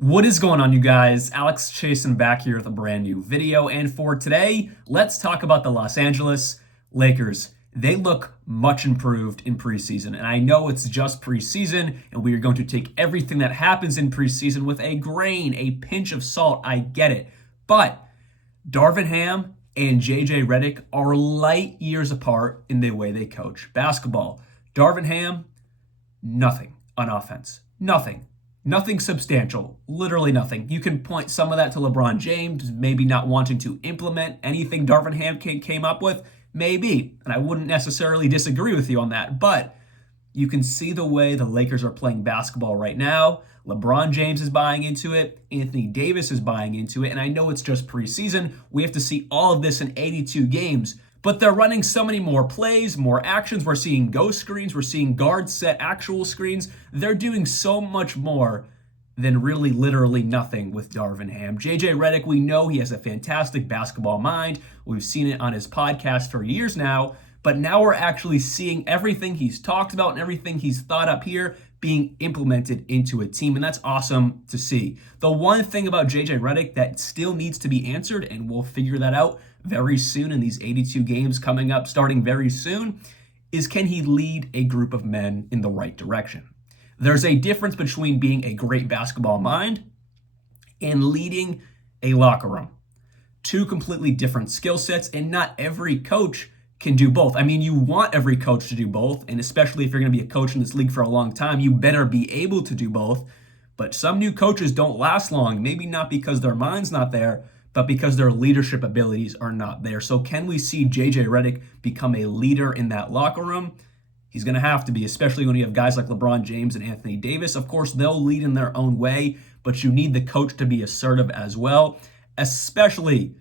What is going on, you guys? Alex Chasen back here with a brand new video. And for today, let's talk about the Los Angeles Lakers. They look much improved in preseason. And I know it's just preseason, and we are going to take everything that happens in preseason with a grain, a pinch of salt. I get it. But Darvin Ham and JJ Redick are light years apart in the way they coach basketball. Darvin Ham, nothing on offense. Nothing substantial. Literally nothing. You can point some of that to LeBron James, maybe not wanting to implement anything Darvin Ham came up with. Maybe. And I wouldn't necessarily disagree with you on that. But you can see the way the Lakers are playing basketball right now. LeBron James is buying into it. Anthony Davis is buying into it. And I know it's just preseason. We have to see all of this in 82 games. But they're running so many more plays, more actions. We're seeing ghost screens. We're seeing guards set actual screens. They're doing so much more than really literally nothing with Darvin Ham. JJ Redick, we know he has a fantastic basketball mind. We've seen it on his podcast for years now. But now we're actually seeing everything he's talked about and everything he's thought up here being implemented into a team, and that's awesome to see. The one thing about JJ Redick that still needs to be answered, and we'll figure that out very soon in these 82 games coming up, starting very soon, is can he lead a group of men in the right direction? There's a difference between being a great basketball mind and leading a locker room. Two completely different skill sets, and not every coach can do both. I mean, you want every coach to do both, and especially if you're going to be a coach in this league for a long time, you better be able to do both. But some new coaches don't last long, maybe not because their mind's not there, but because their leadership abilities are not there. So can we see JJ Redick become a leader in that locker room? He's going to have to be, especially when you have guys like LeBron James and Anthony Davis. Of course, they'll lead in their own way, but you need the coach to be assertive as well, especially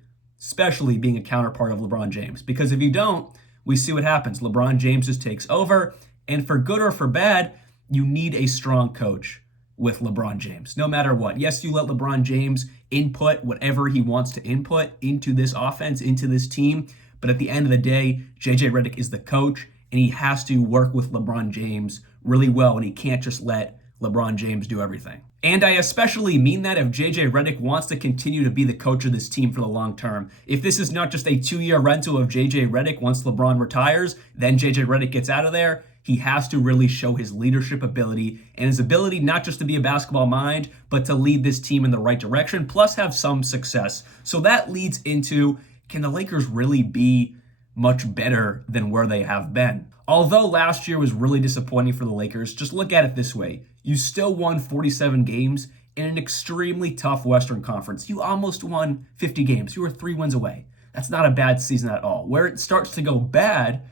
being a counterpart of LeBron James. Because if you don't, we see what happens. LeBron James just takes over, and for good or for bad, you need a strong coach with LeBron James, no matter what. Yes, you let LeBron James input whatever he wants to input into this offense, into this team, but at the end of the day, JJ Redick is the coach, and he has to work with LeBron James really well, and he can't just let LeBron James do everything. And I especially mean that if JJ Redick wants to continue to be the coach of this team for the long term. If this is not just a 2-year rental of JJ Redick once LeBron retires, then JJ Redick gets out of there, he has to really show his leadership ability and his ability not just to be a basketball mind, but to lead this team in the right direction, plus have some success. So that leads into, can the Lakers really be much better than where they have been? Although last year was really disappointing for the Lakers, just look at it this way. You still won 47 games in an extremely tough Western Conference. You almost won 50 games. You were 3 wins away. That's not a bad season at all. Where it starts to go bad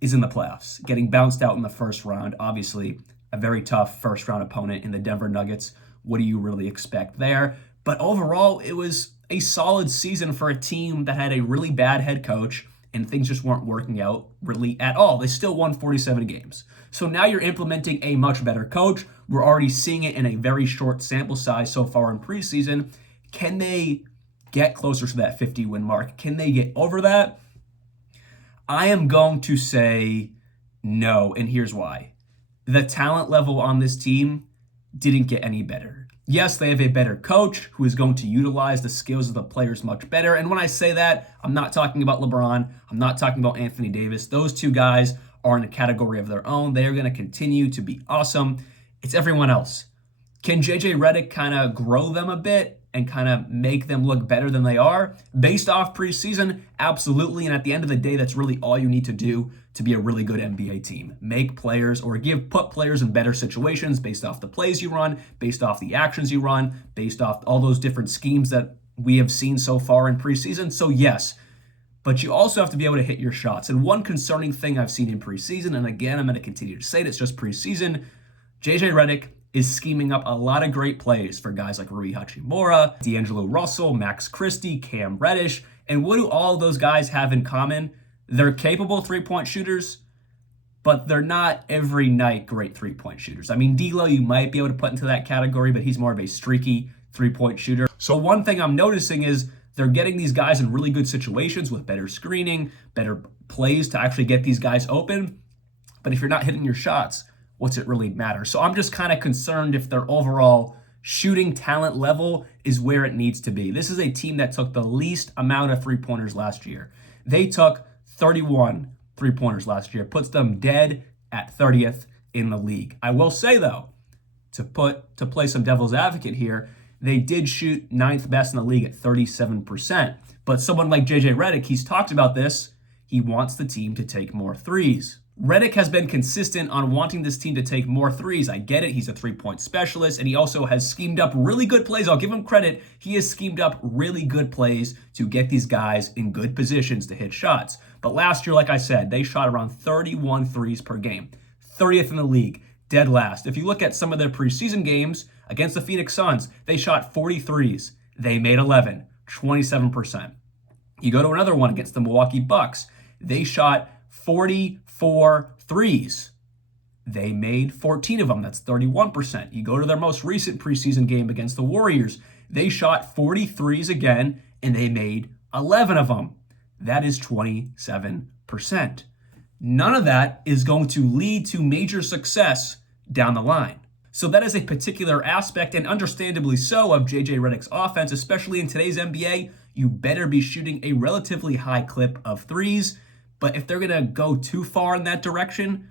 is in the playoffs. Getting bounced out in the first round, obviously a very tough first round opponent in the Denver Nuggets. What do you really expect there? But overall, it was a solid season for a team that had a really bad head coach, and things just weren't working out really at all. They still won 47 games. So now you're implementing a much better coach. We're already seeing it in a very short sample size so far in preseason. Can they get closer to that 50-win mark? Can they get over that? I am going to say no, and here's why. The talent level on this team didn't get any better. Yes, they have a better coach who is going to utilize the skills of the players much better. And when I say that, I'm not talking about LeBron. I'm not talking about Anthony Davis. Those two guys are in a category of their own. They are going to continue to be awesome. It's everyone else. Can JJ Redick kind of grow them a bit and kind of make them look better than they are? Based off preseason, absolutely. And at the end of the day, that's really all you need to do to be a really good NBA team. Make players or put players in better situations based off the plays you run, based off the actions you run, based off all those different schemes that we have seen so far in preseason. So yes, but you also have to be able to hit your shots. And one concerning thing I've seen in preseason, and again, I'm going to continue to say it, it's just preseason, JJ Redick is scheming up a lot of great plays for guys like Rui Hachimura, D'Angelo Russell, Max Christie, Cam Reddish. And what do all of those guys have in common? They're capable three-point shooters, but they're not every night great three-point shooters. I mean, D'Lo you might be able to put into that category, but he's more of a streaky three-point shooter. So one thing I'm noticing is they're getting these guys in really good situations with better screening, better plays to actually get these guys open. But if you're not hitting your shots, what's it really matter? So I'm just kind of concerned if their overall shooting talent level is where it needs to be. This is a team that took the least amount of three-pointers last year. They took 31 three-pointers last year, puts them dead at 30th in the league. I will say, though, to play some devil's advocate here, they did shoot 9th best in the league at 37%. But someone like JJ Redick, he's talked about this, he wants the team to take more threes. Redick has been consistent on wanting this team to take more threes. I get it. He's a three-point specialist, and he also has schemed up really good plays. I'll give him credit. He has schemed up really good plays to get these guys in good positions to hit shots. But last year, like I said, they shot around 31 threes per game. 30th in the league, dead last. If you look at some of their preseason games against the Phoenix Suns, they shot 40 threes. They made 11, 27%. You go to another one against the Milwaukee Bucks. They shot 44 threes. They made 14 of them. That's 31%. You go to their most recent preseason game against the Warriors. They shot 40 threes again, and they made 11 of them. That is 27%. None of that is going to lead to major success down the line. So that is a particular aspect, and understandably so, of JJ Redick's offense, especially in today's NBA. You better be shooting a relatively high clip of threes. But if they're going to go too far in that direction,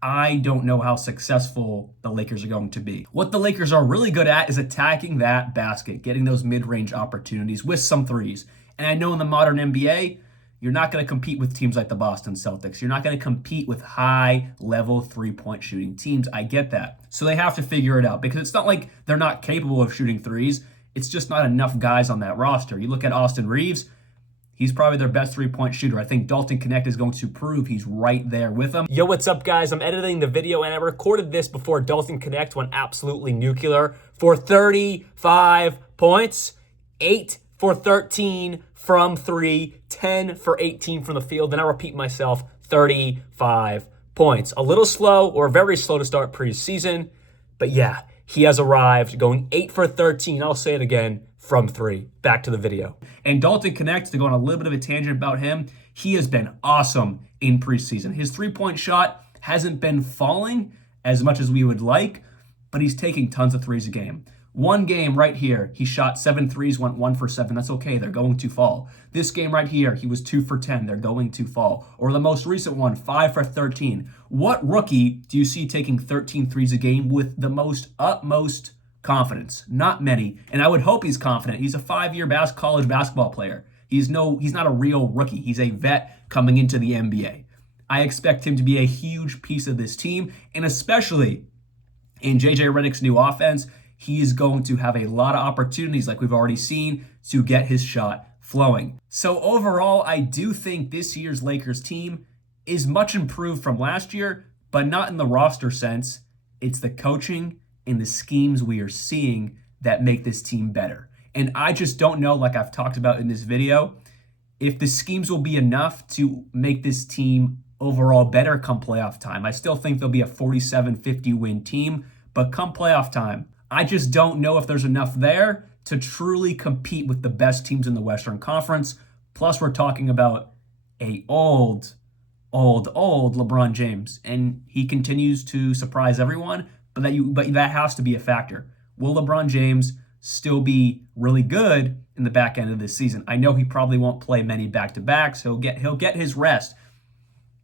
I don't know how successful the Lakers are going to be. What the Lakers are really good at is attacking that basket, getting those mid-range opportunities with some threes. And I know in the modern NBA, you're not going to compete with teams like the Boston Celtics. You're not going to compete with high-level three-point shooting teams. I get that. So they have to figure it out, because it's not like they're not capable of shooting threes. It's just not enough guys on that roster. You look at Austin Reeves, he's probably their best three-point shooter. I think Dalton Knecht is going to prove he's right there with him. Yo, what's up, guys? I'm editing the video, and I recorded this before Dalton Knecht went absolutely nuclear for 35 points, 8 for 13 from 3, 10 for 18 from the field. Then I repeat myself, 35 points. A little slow, or very slow to start preseason, but yeah, he has arrived, going 8 for 13. I'll say it again, from 3. Back to the video. And Dalton Knecht, to go on a little bit of a tangent about him, he has been awesome in preseason. His three-point shot hasn't been falling as much as we would like, but he's taking tons of threes a game. One game right here, he shot 7 threes, went 1 for 7. That's okay. They're going to fall. This game right here, he was 2 for 10. They're going to fall. Or the most recent one, 5 for 13. What rookie do you see taking 13 threes a game with the utmost confidence? Not many. And I would hope he's confident. He's a 5-year college basketball player. He's not a real rookie. He's a vet coming into the NBA. I expect him to be a huge piece of this team, and especially in JJ Redick's new offense, he is going to have a lot of opportunities, like we've already seen, to get his shot flowing. So overall, I do think this year's Lakers team is much improved from last year, but not in the roster sense. It's the coaching and the schemes we are seeing that make this team better. And I just don't know, like I've talked about in this video, if the schemes will be enough to make this team overall better come playoff time. I still think they'll be a 47-50 win team, but come playoff time, I just don't know if there's enough there to truly compete with the best teams in the Western Conference. Plus, we're talking about a old LeBron James, and he continues to surprise everyone, but that has to be a factor. Will LeBron James still be really good in the back end of this season? I know he probably won't play many back-to-backs. He'll get his rest,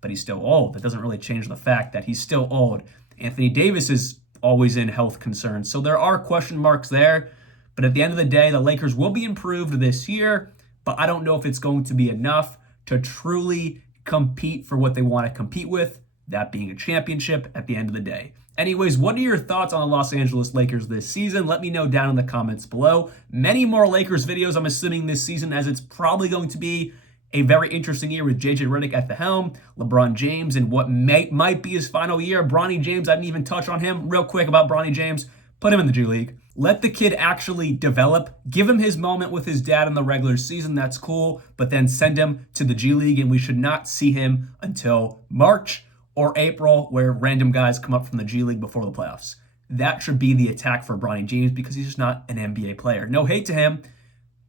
but he's still old. That doesn't really change the fact that he's still old. Anthony Davis is always in health concerns. So there are question marks there. But at the end of the day, the Lakers will be improved this year, but I don't know if it's going to be enough to truly compete for what they want to compete with, that being a championship at the end of the day. Anyways, what are your thoughts on the Los Angeles Lakers this season? Let me know down in the comments below. Many more Lakers videos, I'm assuming, this season, as it's probably going to be a very interesting year with JJ Redick at the helm, LeBron James, and what might be his final year. Bronny James, I didn't even touch on him. Real quick about Bronny James, put him in the G League. Let the kid actually develop. Give him his moment with his dad in the regular season. That's cool. But then send him to the G League, and we should not see him until March or April, where random guys come up from the G League before the playoffs. That should be the attack for Bronny James, because he's just not an NBA player. No hate to him,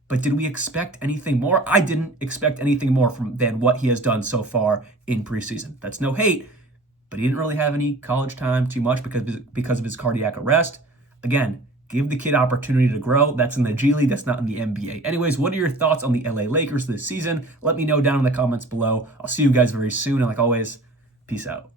but did we expect anything more? I didn't expect anything more than what he has done so far in preseason. That's no hate, but he didn't really have any college time too much because of his cardiac arrest. Again, Give the kid opportunity to grow. That's in the G League. That's not in the NBA. Anyways, what are your thoughts on the LA Lakers this season? Let me know down in the comments below. I'll see you guys very soon. And like always, peace out.